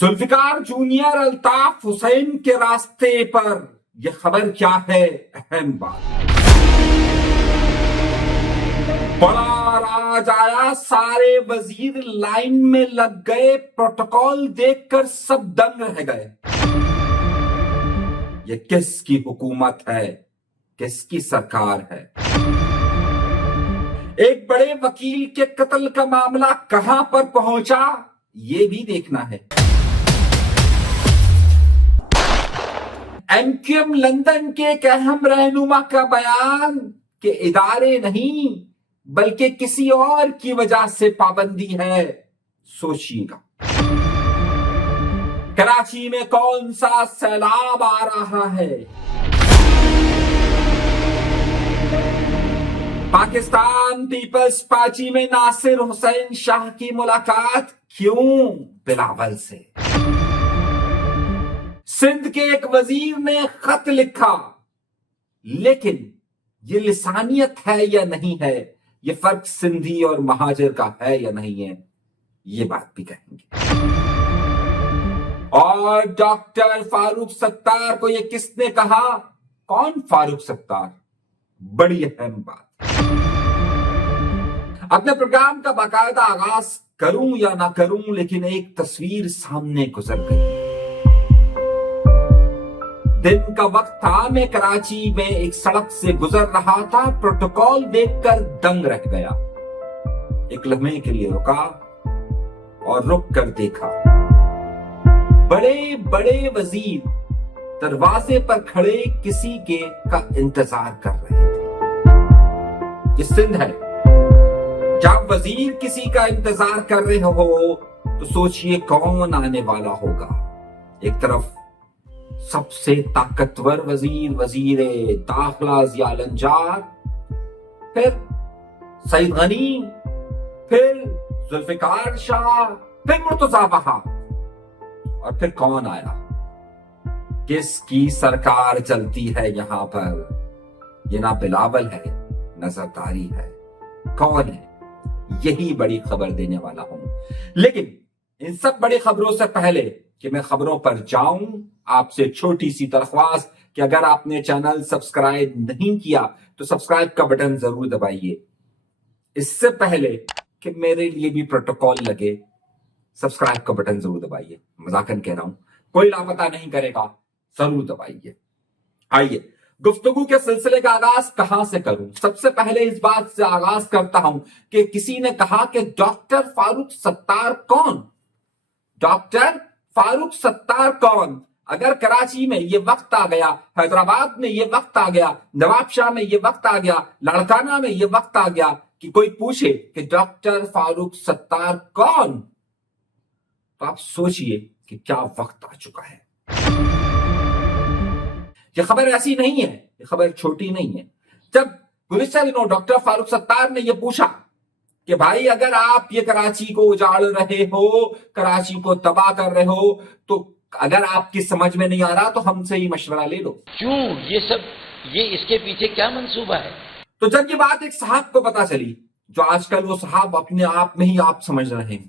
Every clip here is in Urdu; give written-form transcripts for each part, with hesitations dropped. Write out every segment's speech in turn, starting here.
ذوالفقار جونیئر الطاف حسین کے راستے پر یہ خبر کیا ہے؟ اہم بات بڑا راج آیا، سارے وزیر لائن میں لگ گئے، پروٹوکول دیکھ کر سب دنگ رہ گئے۔ یہ کس کی حکومت ہے؟ کس کی سرکار ہے؟ ایک بڑے وکیل کے قتل کا معاملہ کہاں پر پہنچا، یہ بھی دیکھنا ہے۔ ایم کیو ایم لندن کے ایک اہم رہنما کا بیان کہ ادارے نہیں بلکہ کسی اور کی وجہ سے پابندی ہے، سوچیے گا۔ کراچی میں کون سا سیلاب آ رہا ہے؟ پاکستان پیپلز پارٹی میں ناصر حسین شاہ کی ملاقات کیوں بلاول سے؟ سندھ کے ایک وزیر نے خط لکھا، لیکن یہ لسانیت ہے یا نہیں ہے، یہ فرق سندھی اور مہاجر کا ہے یا نہیں ہے، یہ بات بھی کہیں گے۔ اور ڈاکٹر فاروق ستار کو یہ کس نے کہا؟ کون فاروق ستار؟ بڑی اہم بات۔ اپنے پروگرام کا باقاعدہ آغاز کروں یا نہ کروں، لیکن ایک تصویر سامنے گزر گئی۔ دن کا وقت تھا، میں کراچی میں ایک سڑک سے گزر رہا تھا، پروٹوکول دیکھ کر دنگ رہ گیا۔ ایک لمحے کے لیے رکا اور رک کر دیکھا، بڑے بڑے وزیر دروازے پر کھڑے کسی کے کا انتظار کر رہے تھے۔ یہ سندھ ہے، جب وزیر کسی کا انتظار کر رہے ہو تو سوچئے کون آنے والا ہوگا۔ ایک طرف سب سے طاقتور وزیر داخلہ ضیاء الانجار، پھر سعید غنی، پھر ذوالفقار شاہ، پھر مرتضیٰ وہاب، اور پھر کون آیا؟ کس کی سرکار چلتی ہے یہاں پر؟ یہ نہ بلاول ہے نہ زرداری ہے، کون ہے؟ یہی بڑی خبر دینے والا ہوں۔ لیکن ان سب بڑی خبروں سے پہلے کہ میں خبروں پر جاؤں، آپ سے چھوٹی سی درخواست کہ اگر آپ نے چینل سبسکرائب نہیں کیا تو سبسکرائب کا بٹن ضرور دبائیے۔ اس سے پہلے کہ میرے لیے بھی پروٹوکول لگے، سبسکرائب کا بٹن ضرور دبائیے۔ مذاکرن کہہ رہا ہوں، کوئی لاپتہ نہیں کرے گا، ضرور دبائیے۔ آئیے گفتگو کے سلسلے کا آغاز کہاں سے کروں؟ سب سے پہلے اس بات سے آغاز کرتا ہوں کہ کسی نے کہا کہ ڈاکٹر فاروق ستار کون؟ ڈاکٹر فاروق ستار کون؟ اگر کراچی میں یہ وقت آ گیا، حیدرآباد میں یہ وقت آ گیا، نواب شاہ میں یہ وقت آ گیا، لاڑکانہ میں یہ وقت آ گیا کہ کوئی پوچھے کہ ڈاکٹر فاروق ستار کون، تو آپ سوچئے کہ کیا وقت آ چکا ہے۔ یہ خبر ایسی نہیں ہے، یہ خبر چھوٹی نہیں ہے۔ جب گزشتہ دنوں ڈاکٹر فاروق ستار نے یہ پوچھا کہ بھائی اگر آپ یہ کراچی کو اجاڑ رہے ہو، کراچی کو تباہ کر رہے ہو، تو اگر آپ کی سمجھ میں نہیں آ رہا تو ہم سے ہی مشورہ لے لو۔ کیوں یہ اس کے پیچھے کیا منصوبہ ہے؟ تو جب یہ بات ایک صاحب کو پتا چلی، جو آج کل وہ صاحب اپنے آپ میں ہی آپ سمجھ رہے ہیں،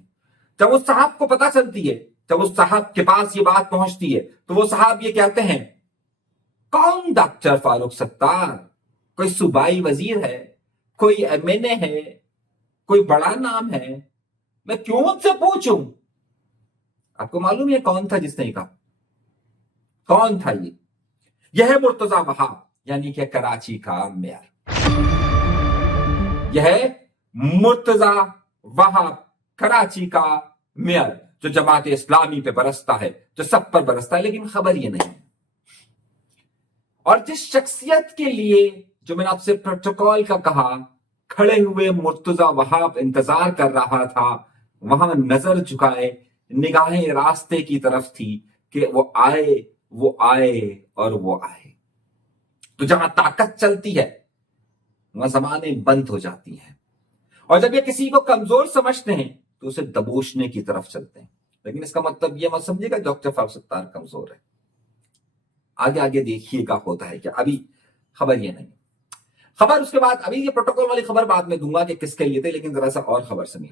جب اس صاحب کو پتا چلتی ہے، جب اس صاحب کے پاس یہ بات پہنچتی ہے، تو وہ صاحب یہ کہتے ہیں، کون ڈاکٹر فاروق ستار؟ کوئی صوبائی وزیر ہے، کوئی ایم این اے ہے، کوئی بڑا نام ہے، میں کیوں ان سے پوچھوں؟ آپ کو معلوم ہے کون تھا جس نے کہا؟ کون تھا یہ ہے مرتضیٰ وہاب، یعنی کہ کراچی کا میئر۔ یہ ہے مرتضیٰ وہاب، کراچی کا میئر، جو جماعت اسلامی پہ برستا ہے، جو سب پر برستا ہے، لیکن خبر یہ نہیں۔ اور جس شخصیت کے لیے، جو میں نے آپ سے پروٹوکول کا کہا، کھڑے ہوئے مرتضیٰ وہاب انتظار کر رہا تھا، وہاں نظر جھکائے، نگاہیں راستے کی طرف تھی کہ وہ آئے اور وہ آئے۔ تو جہاں طاقت چلتی ہے وہاں زمانے بند ہو جاتی ہیں، اور جب یہ کسی کو کمزور سمجھتے ہیں تو اسے دبوچنے کی طرف چلتے ہیں۔ لیکن اس کا مطلب یہ مت سمجھے گا ڈاکٹر فاروق ستار کمزور ہے۔ آگے دیکھیے گا ہوتا ہے کہ ابھی خبر یہ نہیں، خبر اس کے بعد، ابھی یہ پروٹوکول والی خبر بعد میں دوں گا کہ کس کے لیے تھے، لیکن ذرا سا اور خبر سنیے۔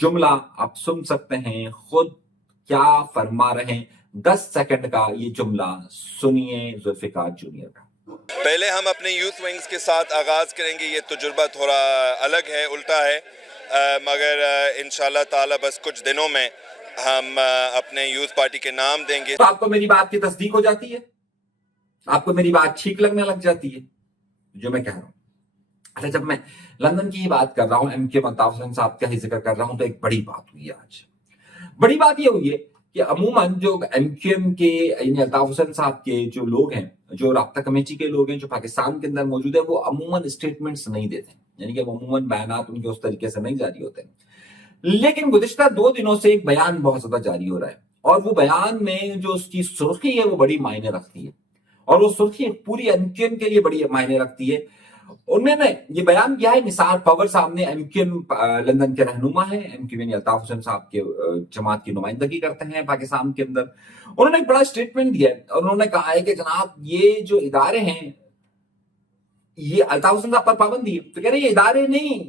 جملہ آپ سن سکتے ہیں خود کیا فرما رہے ہیں. 10 سیکنڈ کا یہ جملہ سنیے ذوالفقار جونیئر کا. پہلے ہم اپنے یوتھ ونگز کے ساتھ آغاز کریں گے. یہ تجربہ تھوڑا الگ ہے, الٹا ہے, مگر انشاءاللہ تعالی بس کچھ دنوں میں ہم اپنے یوتھ پارٹی کے نام دیں گے. تو آپ کو میری بات کی تصدیق ہو جاتی ہے, آپ کو میری بات ٹھیک لگنے لگ جاتی ہے جو میں کہہ رہا ہوں. اچھا, جب میں لندن کی بات کر رہا ہوں, ایم کے الطاف حسین صاحب کا ہی ذکر کر رہا ہوں, تو ایک بڑی بات ہوئی ہے آج. بڑی بات یہ ہوئی ہے کہ عموماً جو ایم کیو ایم کے یعنی الطاف حسین صاحب کے جو لوگ ہیں, جو رابطہ کمیٹی کے لوگ ہیں, جو پاکستان کے اندر موجود ہیں, وہ عموماً اسٹیٹمنٹس نہیں دیتے, یعنی کہ عموماً بیانات ان کے اس طریقے سے نہیں جاری ہوتے. لیکن گزشتہ 2 دنوں سے ایک بیان بہت زیادہ جاری ہو رہا ہے, اور وہ بیان میں جو اس کی سرخی ہے وہ بڑی معنی رکھتی ہے, اور وہ سرخی پوری ایم کیو ایم کے لیے بڑی معنی رکھتی ہے. انہوں نے یہ بیان کیا ہے, نثار پاور صاحب نے, ایم کیو ایم لندن کے رہنما ہیں, M Q M Altaf Hussain صاحب کے جماعت کی نمائندگی کرتے ہیں پاکستان کے اندر. انہوں نے ایک بڑا اسٹیٹمنٹ دیا ہے, اور انہوں نے کہا ہے کہ جناب یہ جو ادارے ہیں یہ الطاف حسین صاحب پر پابندی ہے. تو کہہ رہے ہیں یہ ادارے نہیں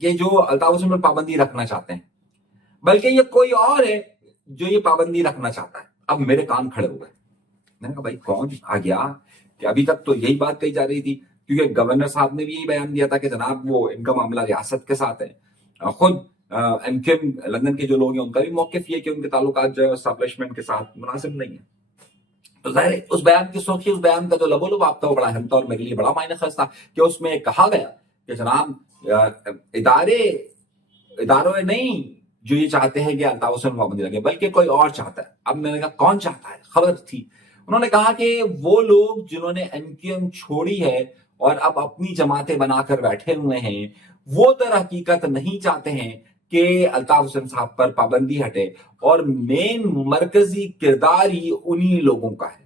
کہ جو الطاف حسین پر پابندی رکھنا چاہتے ہیں, بلکہ یہ کوئی اور ہے جو یہ پابندی رکھنا چاہتا ہے. اب میرے کان کھڑے ہو گئے, میں نے کہا بھائی کون آ گیا, کہ ابھی تک تو یہی بات کہی جا رہی تھی, کیونکہ گورنر صاحب نے بھی یہی بیان دیا تھا کہ جناب وہ ان کا معاملہ ریاست کے ساتھ ہے. خود ایم کیو ایم لندن کے جو لوگ ہیں ان کا بھی موقف یہ کہ ان کے تعلقات جو ہے اسٹیبلشمنٹ کے ساتھ مناسب نہیں ہے. تو ظاہر اس بیان کی سرخی, اس بیان کا جو لب و لباب تھا وہ بڑا اہم تھا, اور میرے لیے بڑا معنی خاص تھا کہ اس میں کہا گیا کہ جناب اداروں نہیں جو یہ چاہتے ہیں کہ الطاف حسین پابندی لگے, بلکہ کوئی اور چاہتا ہے. اب میں نے کہا کون چاہتا ہے, خبر تھی. انہوں نے کہا کہ وہ لوگ جنہوں نے ایم کیو ایم چھوڑی ہے اور اب اپنی جماعتیں بنا کر بیٹھے ہوئے ہیں, وہ در حقیقت نہیں چاہتے ہیں کہ الطاف حسین صاحب پر پابندی ہٹے, اور مین مرکزی کردار ہی انہی لوگوں کا ہے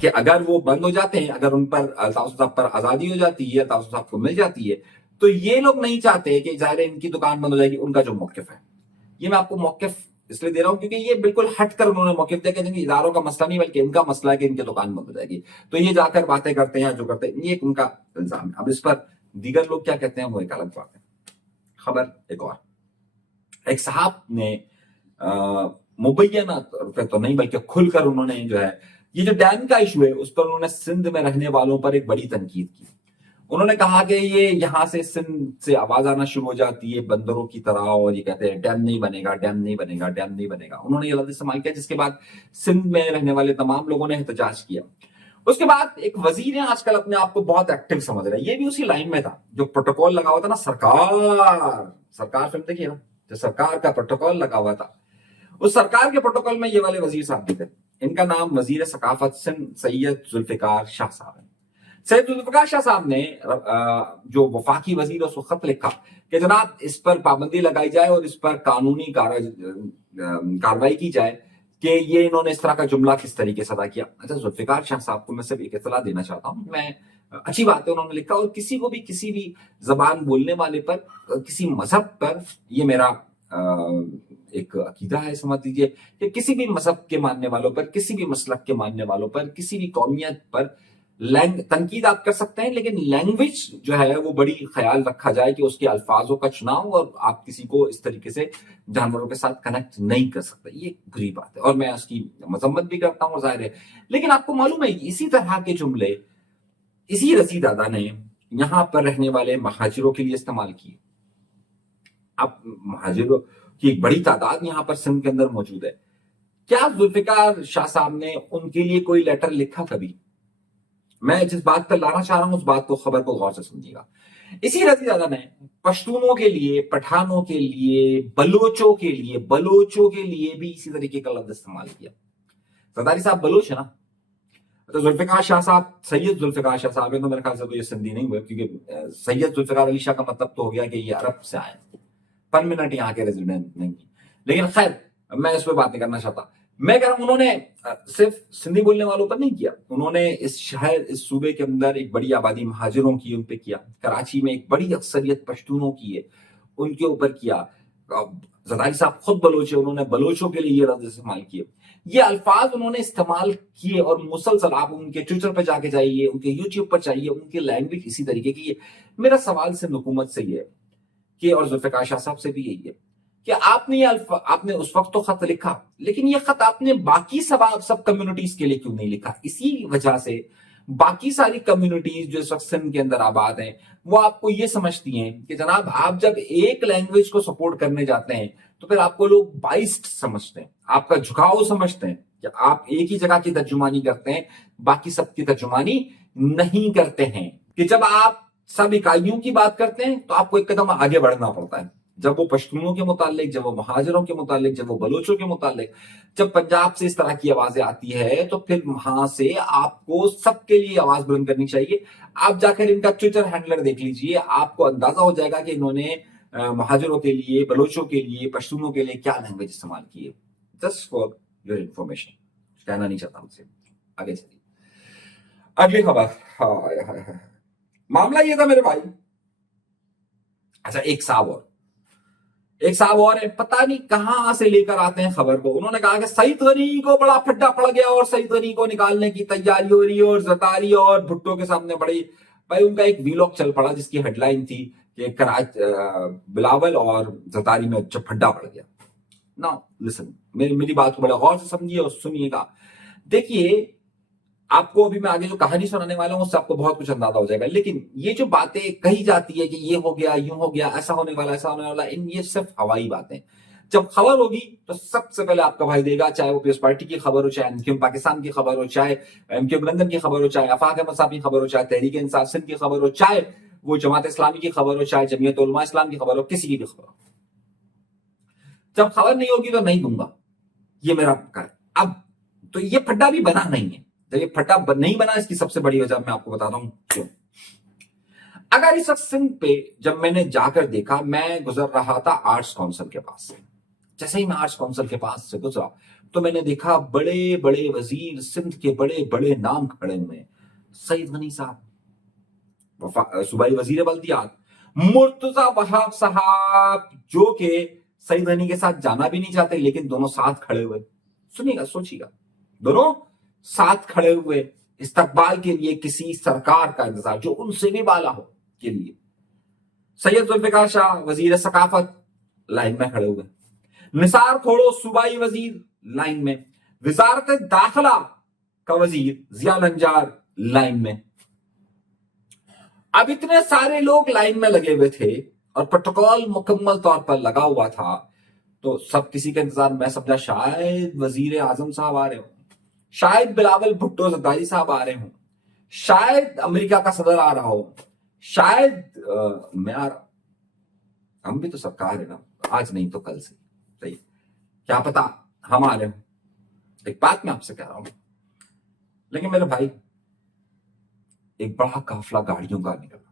کہ اگر وہ بند ہو جاتے ہیں, اگر ان پر الطاف حسین صاحب پر آزادی ہو جاتی ہے, الطاف حسین صاحب کو مل جاتی ہے, تو یہ لوگ نہیں چاہتے کہ ظاہر ان کی دکان بند ہو جائے گی. ان کا جو موقف ہے, یہ میں آپ کو موقف اس لیے دے رہا ہوں کیونکہ یہ بالکل ہٹ کر انہوں نے موقف دیا کہ اداروں کا مسئلہ نہیں بلکہ ان کا مسئلہ ہے کہ ان کی دکان بند ہو جائے گی. تو یہ جا کر باتیں کرتے ہیں جو کرتے ہیں, یہ ایک ان کا الزام ہے. اب اس پر دیگر لوگ کیا کہتے ہیں وہ ایک الگ بات ہے. خبر ایک اور, ایک صاحب نے مبینہ طور پہ تو نہیں بلکہ کھل کر انہوں نے جو ہے یہ جو ڈیم کا ایشو ہے اس پر انہوں نے سندھ میں رہنے والوں پر ایک بڑی تنقید کی. انہوں نے کہا کہ یہ یہاں سے سندھ سے آواز آنا شروع ہو جاتی ہے بندروں کی طرح, اور یہ کہتے ہیں ڈیم نہیں بنے گا, ڈیم نہیں بنے گا, ڈیم نہیں بنے گا. انہوں نے یہ لفظ استعمال کیا, جس کے بعد سندھ میں رہنے والے تمام لوگوں نے احتجاج کیا. اس کے بعد ایک وزیر ہے آج کل اپنے آپ کو بہت ایکٹیو سمجھ رہا ہے, یہ بھی اسی لائن میں تھا جو پروٹوکول لگا ہوا تھا نا, سرکار فلم دیکھیے نا, جو سرکار کا پروٹوکول لگا ہوا تھا, اس سرکار کے پروٹوکول میں یہ والے وزیر صاحب بھی تھے. ان کا نام وزیر ثقافت سندھ سید ذوالفقار شاہ صاحب ہے. سید ذوالفقار شاہ صاحب نے جو وفاقی وزیر اس کو خط لکھا کہ جناب اس پر پابندی لگائی جائے اور اس پر قانونی کارروائی کی جائے کہ یہ انہوں نے اس طرح کا جملہ کس طریقے سے ادا کیا. اچھا, ذوالفقار شاہ صاحب کو میں صرف ایک اطلاع دینا چاہتا ہوں, میں اچھی بات ہے انہوں نے لکھا, اور کسی کو بھی کسی بھی زبان بولنے والے پر, کسی مذہب پر, یہ میرا ایک عقیدہ ہے سمجھ لیجیے کہ کسی بھی مذہب کے ماننے والوں پر, کسی بھی مسلک کے ماننے والوں پر, کسی بھی قومیت پر تنقید آپ کر سکتے ہیں, لیکن لینگویج جو ہے وہ بڑی خیال رکھا جائے کہ اس کے الفاظوں کا چناؤ, اور آپ کسی کو اس طریقے سے جانوروں کے ساتھ کنیکٹ نہیں کر سکتے. یہ بری بات ہے اور میں اس کی مذمت بھی کرتا ہوں ظاہر ہے. لیکن آپ کو معلوم ہے اسی طرح کے جملے اسی رضی دادا نے یہاں پر رہنے والے مہاجروں کے لیے استعمال کیے. اب مہاجروں کی ایک بڑی تعداد یہاں پر سندھ کے اندر موجود ہے. کیا ذوالفقار شاہ صاحب نے ان کے لیے کوئی لیٹر لکھا کبھی؟ میں جس بات پر لانا چاہ رہا ہوں اس بات کو, خبر کو غور سے سمجھیے گا. اسی رضی دادا نے پشتونوں کے لیے, پٹھانوں کے لیے, بلوچوں کے لیے بھی اسی طریقے کا لفظ استعمال کیا. زرداری صاحب بلوچ ہے نا, تو ذوالفقار شاہ صاحب سید ذوالفقار شاہ صاحب ہے, تو میرے خیال سے تو یہ سندھی نہیں ہوئے, کیونکہ سید ذوالفقار علی شاہ کا مطلب تو ہو گیا کہ یہ عرب سے آئے, پرماننٹ یہاں کے ریزیڈنٹ نہیں. لیکن خیر میں اس پہ بات نہیں کرنا چاہتا. میں کہہ رہا ہوں انہوں نے صرف سندھی بولنے والوں پر نہیں کیا, انہوں نے اس شہر, اس صوبے کے اندر ایک بڑی آبادی مہاجروں کی ان پہ کیا. کراچی میں ایک بڑی اکثریت پشتونوں کی ہے, ان کے اوپر کیا. زرداری صاحب خود بلوچ ہے, انہوں نے بلوچوں کے لیے یہ لفظ استعمال کیے. یہ الفاظ انہوں نے استعمال کیے, اور مسلسل آپ ان کے ٹویٹر پہ جا کے جائیے, ان کے یوٹیوب پر چاہیے, ان کی لینگویج اسی طریقے کی ہے. میرا سوال سے حکومت سے یہ ہے کہ اور ذوالفقار شاہ صاحب سے بھی یہی ہے کہ آپ نے اس وقت تو خط لکھا، لیکن یہ خط آپ نے باقی سب کمیونٹیز کے لیے کیوں نہیں لکھا؟ اسی وجہ سے باقی ساری کمیونٹیز جو اس وقت سندھ کے اندر آباد ہیں وہ آپ کو یہ سمجھتی ہیں کہ جناب آپ جب ایک لینگویج کو سپورٹ کرنے جاتے ہیں تو پھر آپ کو لوگ بائسڈ سمجھتے ہیں، آپ کا جھکاؤ سمجھتے ہیں کہ آپ ایک ہی جگہ کی ترجمانی کرتے ہیں، باقی سب کی ترجمانی نہیں کرتے ہیں، کہ جب آپ سب اکائیوں کی بات کرتے ہیں تو آپ کو ایک قدم آگے بڑھنا پڑتا ہے، جب وہ پشتونوں کے متعلق، جب وہ مہاجروں کے متعلق، جب وہ بلوچوں کے متعلق، جب پنجاب سے اس طرح کی آوازیں آتی ہے تو پھر وہاں سے آپ کو سب کے لیے آواز بلند کرنی چاہیے۔ آپ جا کر ان کا ٹویٹر ہینڈلر دیکھ لیجئے، آپ کو اندازہ ہو جائے گا کہ انہوں نے مہاجروں کے لیے، بلوچوں کے لیے، پشتونوں کے لیے کیا لینگویج استعمال کی ہے۔ جسٹ فار یور انفارمیشن، کہنا نہیں چاہتا مجھے۔ آگے چلیے اگلی خبر۔ معاملہ یہ تھا میرے بھائی، اچھا ایک صاحب اور ہے، پتہ نہیں کہاں سے لے کر آتے ہیں خبر کو۔ انہوں نے کہا کہ سعید غنی کو بڑا پھڈا پڑ گیا اور سعید غنی کو نکالنے کی تیاری ہو رہی ہے، اور زرداری اور بھٹو کے سامنے بڑی بھائی ان کا ایک ویلاگ چل پڑا جس کی ہیڈ لائن تھی کہ بلاول اور زرداری میں جب پھڈا پڑ گیا۔ نا لسن، میری بات کو بڑا غور سے سمجھیے اور سنیے گا۔ دیکھیے آپ کو ابھی میں آگے جو کہانی سنانے والا ہوں اس سے آپ کو بہت کچھ اندازہ ہو جائے گا، لیکن یہ جو باتیں کہی جاتی ہے کہ یہ ہو گیا، یوں ہو گیا، ایسا ہونے والا، ایسا ہونے والا، یہ صرف ہوائی باتیں۔ جب خبر ہوگی تو سب سے پہلے آپ کا بھائی دے گا، چاہے وہ پیپلز پارٹی کی خبر ہو، چاہے ایم کیو ایم پاکستان کی خبر ہو، چاہے ایم کیو ایم لندن کی خبر ہو، چاہے آفاق احمد صاحب کی خبر ہو، چاہے تحریک انصاف سندھ کی خبر ہو، چاہے وہ جماعت اسلامی کی خبر ہو، چاہے جمعیت علماء اسلام کی خبر ہو، کسی کی بھی خبر ہو۔ جب خبر نہیں ہوگی تو نہیں دوں گا، یہ میرا ہے۔ اب تو یہ پھڈا بھی بنا نہیں ہے، جب یہ پھڈا نہیں بنا اس کی سب سے بڑی وجہ میں آپ کو بتاتا ہوں کیوں۔ اگر اس وقت سندھ پہ جب میں نے جا کر دیکھا، میں گزر رہا تھا آرٹس کونسل کے پاس سے، جیسے ہی میں آرٹس کونسل کے پاس سے گزرا تو میں نے دیکھا بڑے بڑے وزیر سندھ کے بڑے بڑے نام کھڑے ہوئے، سعید غنی صاحب صوبائی وزیر بلدیات، مرتضی وہاب صاحب جو کہ سعید غنی کے ساتھ جانا بھی نہیں چاہتے لیکن دونوں ساتھ کھڑے ہوئے۔ سنیے گا، سوچیے گا، دونوں ساتھ کھڑے ہوئے استقبال کے لیے کسی سرکار کا انتظار جو ان سے بھی بالا ہو کے لیے۔ سید ذوالفقار شاہ وزیر ثقافت لائن میں کھڑے ہوئے، نثار کھوڑو صوبائی وزیر لائن میں، وزارت داخلہ کا وزیر ضیاء النجار لائن میں۔ اب اتنے سارے لوگ لائن میں لگے ہوئے تھے اور پروٹوکول مکمل طور پر لگا ہوا تھا، تو سب کسی کا انتظار، میں سمجھا شاید وزیر اعظم صاحب آ رہے ہوں، شاید بلاول بھٹو زرداری صاحب آ رہے ہوں، شاید امریکہ کا صدر آ رہا ہو، شاید میں آ رہا، ہم بھی تو سرکار ہے نا، آج نہیں تو کل سے، صحیح، کیا پتا ہم آ رہے ہوں۔ ایک بات میں آپ سے کہہ رہا ہوں، لیکن میرے بھائی ایک بڑا قافلہ گاڑیوں کا نکلا،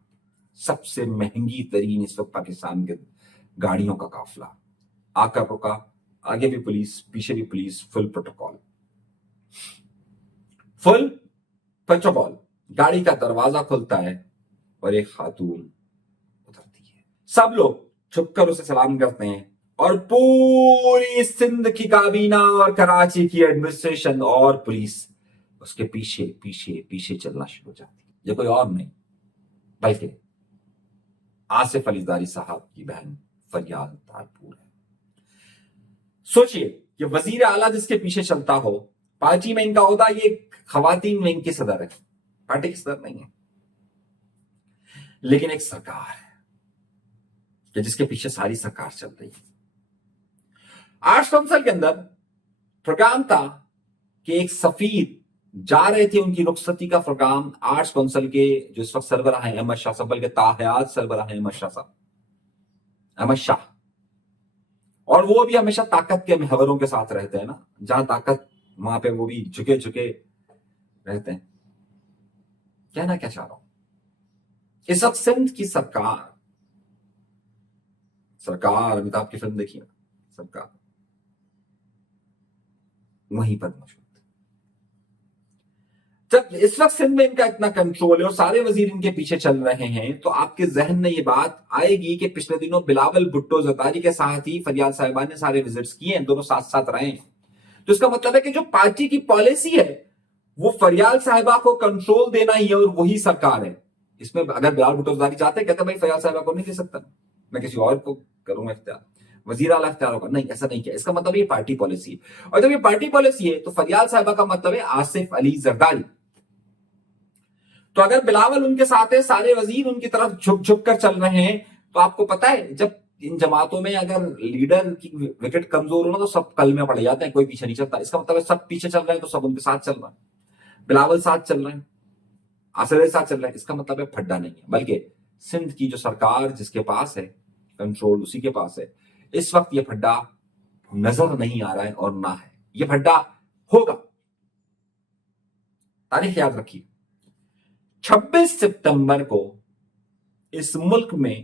سب سے مہنگی ترین اس وقت پاکستان کے گاڑیوں کا قافلہ آ کر رکا، آگے بھی پولیس پیچھے بھی police, full protocol, full protocol. گاڑی کا دروازہ کھلتا ہے اور ایک خاتون اترتی ہے، سب لوگ چھپ کر اسے سلام کرتے ہیں اور پوری سندھ کی کابینہ اور کراچی کی ایڈمنسٹریشن اور پولیس اس کے پیچھے پیچھے پیچھے چلنا شروع ہو جاتی ہے۔ یہ کوئی اور نہیں بلکہ آصف علی زرداری صاحب کی بہن فریال تارپور ہے۔ سوچئے کہ وزیر اعلیٰ جس کے پیچھے چلتا ہو، پارٹی میں ان کا عہدہ، یہ خواتین میں ان کی صدر ہے، پارٹی کی صدر نہیں ہے، لیکن ایک سرکار ہے کہ جس کے پیچھے ساری سرکار چل رہی ہے۔ آرٹس کونسل کے اندر پروگرام تھا کہ ایک سفیر جا رہے تھے، ان کی رخصتی کا پروگرام آرٹس کونسل کے جو اس وقت سربراہ ہیں احمد شاہ صاحب، بلکہ تاحیات سربراہ ہیں احمد شاہ صاحب، احمد شاہ، اور وہ بھی ہمیشہ طاقت کے محوروں کے ساتھ رہتے ہیں نا، جہاں طاقت وہاں پہ وہ بھی جھکے جھکے رہتے ہیں۔ کہنا کیا چاہ رہا ہوں، اس وقت سندھ کی سرکار امیتابھ کی فلم دیکھیے نا، سرکار وہیں پر موجود۔ جب اس وقت سندھ میں ان کا اتنا کنٹرول ہے اور سارے وزیر ان کے پیچھے چل رہے ہیں، تو آپ کے ذہن میں یہ بات آئے گی کہ پچھلے دنوں بلاول بھٹو زرداری کے ساتھ ہی فریال صاحبہ نے سارے وزٹس کیے ہیں، دونوں ساتھ ساتھ رہے ہیں، تو اس کا مطلب ہے کہ جو پارٹی کی پالیسی ہے وہ فریال صاحبہ کو کنٹرول دینا ہی ہے اور وہی سرکار ہے۔ اس میں اگر بلاول بھٹو زرداری چاہتے کہتے ہیں بھائی فریال صاحبہ کو نہیں دے سکتا، میں کسی اور کو کروں گا اختیار، وزیر اعلیٰ اختیار ہوگا، نہیں ایسا نہیں کیا. اس کا مطلب یہ پارٹی پالیسی ہے، اور جب یہ پارٹی پالیسی ہے تو فریال صاحبہ کا مطلب ہے آصف علی زرداری. تو اگر بلاول ان کے ساتھ ہے، سارے وزیر ان کی طرف جھک جھک کر چل رہے ہیں، تو آپ کو پتا ہے جب ان جماعتوں میں اگر لیڈر کی وکٹ کمزور ہو نا تو سب کل میں پڑ جاتے ہیں، کوئی پیچھے نہیں چلتا. اس کا مطلب ہے سب پیچھے چل رہے ہیں تو سب ان کے ساتھ چل رہے ہیں، بلاول ساتھ چل رہے ہیں، آصف علی ساتھ چل رہے ہیں. اس کا مطلب ہے پھڈا نہیں ہے، بلکہ سندھ کی جو سرکار جس کے پاس ہے کنٹرول اسی کے پاس ہے. اس وقت یہ پھڈا نظر نہیں آ رہا ہے اور نہ ہے، یہ پھڈا ہوگا. تاریخ یاد رکھیے 26 سپتمبر کو اس ملک میں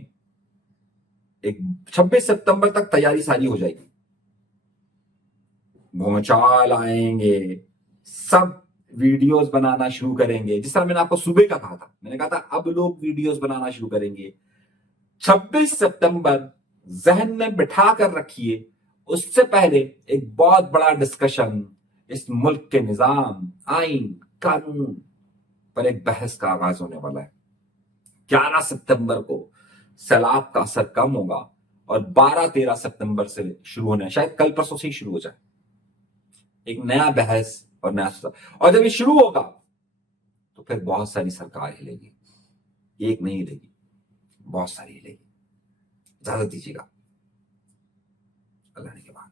26 سپتمبر تک تیاری ساری ہو جائے گی. بھونچال آئیں گے، سب ویڈیوز بنانا شروع کریں گے. جس طرح میں نے آپ کو صبح کا کہا تھا، میں نے کہا تھا اب لوگ ویڈیوز بنانا شروع کریں گے. 26 سپتمبر ذہن میں بٹھا کر رکھیے. اس سے پہلے ایک بہت بڑا ڈسکشن اس ملک کے نظام، آئین، قانون پر ایک بحث کا آغاز ہونے والا ہے. 11 سپتمبر کو سیلاب کا اثر کم ہوگا اور 12-13 سپتمبر سے شروع ہونا ہے، شاید کل پرسوں سے ہی شروع ہو جائے ایک نیا بحث اور نیا سلسلہ. اور جب یہ شروع ہوگا تو پھر بہت ساری سرکار ہلے گی، ایک نہیں ہلے گی، بہت ساری ہلے گی. اجازت دیجیے گا، اللہ نے کے بعد.